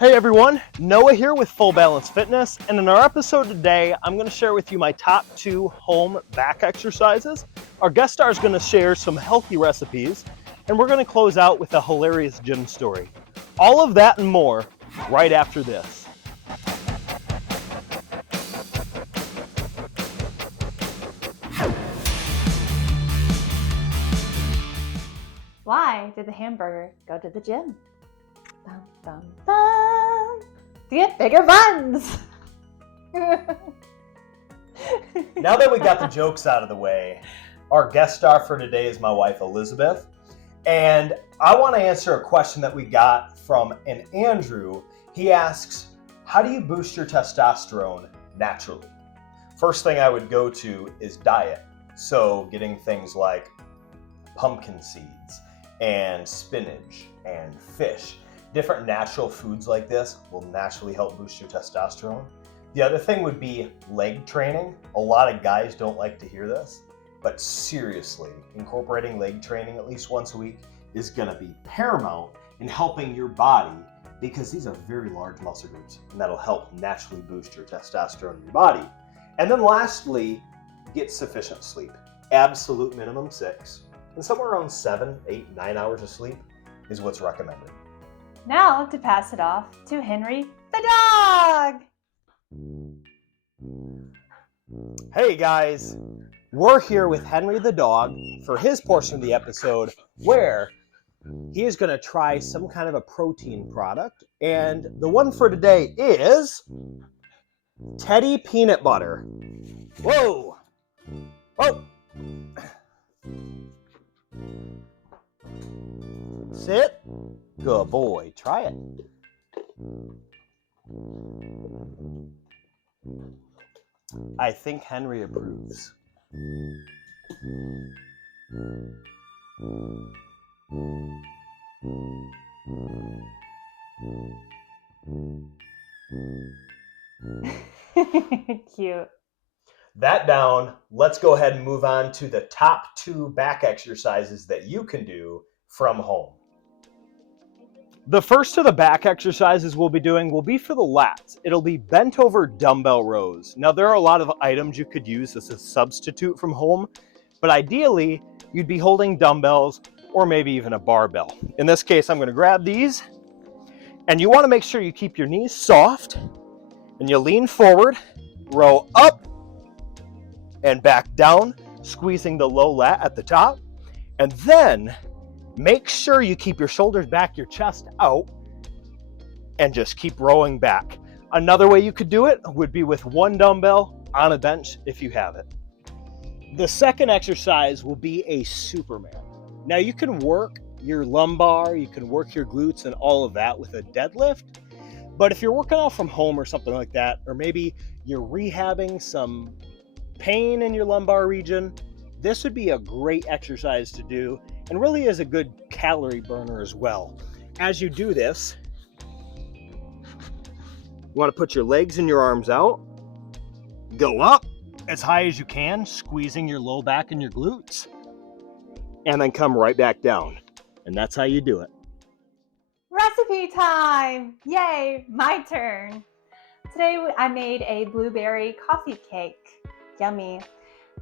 Hey everyone, Noah here with Full Balance Fitness, and in our episode today, I'm going to share with you my top 2 home back exercises. Our guest star is going to share some healthy recipes, and we're going to close out with a hilarious gym story. All of that and more right after this. Why did the hamburger go to the gym? Bum, bum, bum. To get bigger buns. Now that we got the jokes out of the way, our guest star for today is my wife Elizabeth, and I want to answer a question that we got from an Andrew. He asks, how do you boost your testosterone naturally? First thing I would go to is diet. So getting things like pumpkin seeds and spinach and fish. Different natural foods like this will naturally help boost your testosterone. The other thing would be leg training. A lot of guys don't like to hear this, but seriously, incorporating leg training at least once a week is going to be paramount in helping your body, because these are very large muscle groups, and that'll help naturally boost your testosterone in your body. And then lastly, get sufficient sleep. Absolute minimum 6, and somewhere around 7, 8, 9 hours of sleep is what's recommended. Now to pass it off to Henry the dog. Hey guys, we're here with Henry the dog for his portion of the episode where he is going to try some kind of a protein product, and the one for today is Teddy peanut butter. Whoa! Oh! Sit. Good boy. Try it. I think Henry approves. Cute. That down, let's go ahead and move on to the top 2 back exercises that you can do from home. The first of the back exercises we'll be doing will be for the lats. It'll be bent over dumbbell rows. Now there are a lot of items you could use as a substitute from home, but ideally you'd be holding dumbbells or maybe even a barbell. In this case, I'm going to grab these, and you want to make sure you keep your knees soft, and you lean forward, row up and back down, squeezing the low lat at the top, and then make sure you keep your shoulders back, your chest out, and just keep rowing back. Another way you could do it would be with one dumbbell on a bench if you have it. The second exercise will be a Superman. Now you can work your lumbar, you can work your glutes and all of that with a deadlift, but if you're working out from home or something like that, or maybe you're rehabbing some pain in your lumbar region, this would be a great exercise to do, and really is a good calorie burner as well. As you do this, you want to put your legs and your arms out, go up as high as you can, squeezing your low back and your glutes, and then come right back down. And that's how you do it. Recipe time! Yay, my turn. Today I made a blueberry coffee cake. Yummy.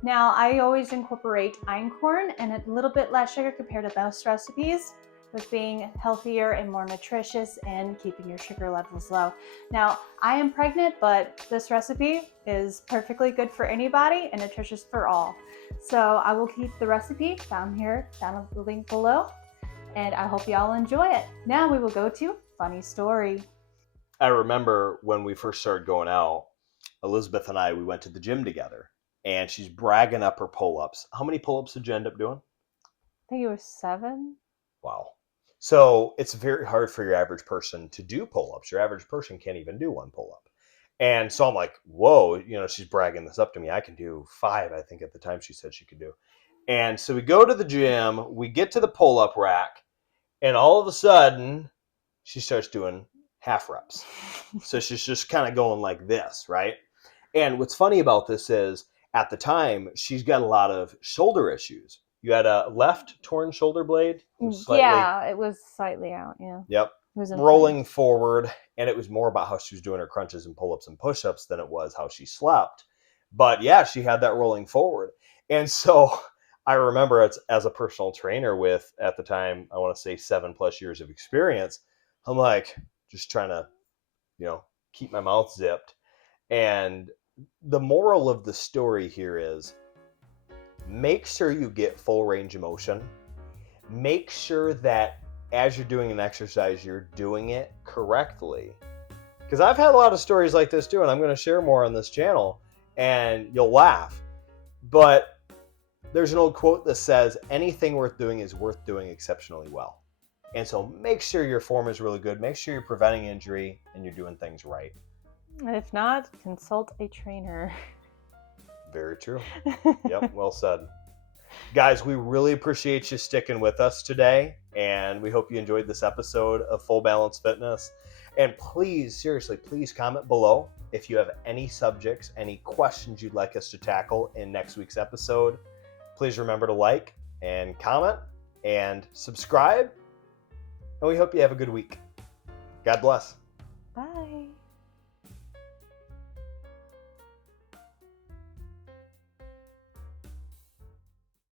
Now I always incorporate einkorn and a little bit less sugar compared to most recipes, with being healthier and more nutritious and keeping your sugar levels low. Now I am pregnant, but this recipe is perfectly good for anybody and nutritious for all. So I will keep the recipe down at the link below, and I hope y'all enjoy it. Now we will go to funny story. I remember when we first started going out, Elizabeth and we went to the gym together, and she's bragging up her pull-ups. How many pull-ups did you end up doing? I think it was 7. Wow. So it's very hard for your average person to do pull-ups. Your average person can't even do one pull-up. And so I'm like, whoa, she's bragging this up to me. I can do 5, I think at the time she said she could do. And so we go to the gym, we get to the pull-up rack, and all of a sudden she starts doing half reps. So she's just kind of going like this, right? And what's funny about this is at the time she's got a lot of shoulder issues. You had a left torn shoulder blade? Yeah, it was slightly out, yeah. Yep. was in rolling forward, and it was more about how she was doing her crunches and pull-ups and push-ups than it was how she slept. But yeah, she had that rolling forward. And so I remember as a personal trainer with, at the time, I want to say 7+ years of experience, I'm like just trying to, keep my mouth zipped. And the moral of the story here is make sure you get full range of motion. Make sure that as you're doing an exercise, you're doing it correctly. Because I've had a lot of stories like this too, and I'm going to share more on this channel, and you'll laugh. But there's an old quote that says, anything worth doing is worth doing exceptionally well. And so make sure your form is really good. Make sure you're preventing injury and you're doing things right. If not, consult a trainer. Very true. Yep, well said. Guys, we really appreciate you sticking with us today, and we hope you enjoyed this episode of Full Balance Fitness. And please, seriously, please comment below if you have any subjects, any questions you'd like us to tackle in next week's episode. Please remember to like and comment and subscribe, and we hope you have a good week. God bless. Bye.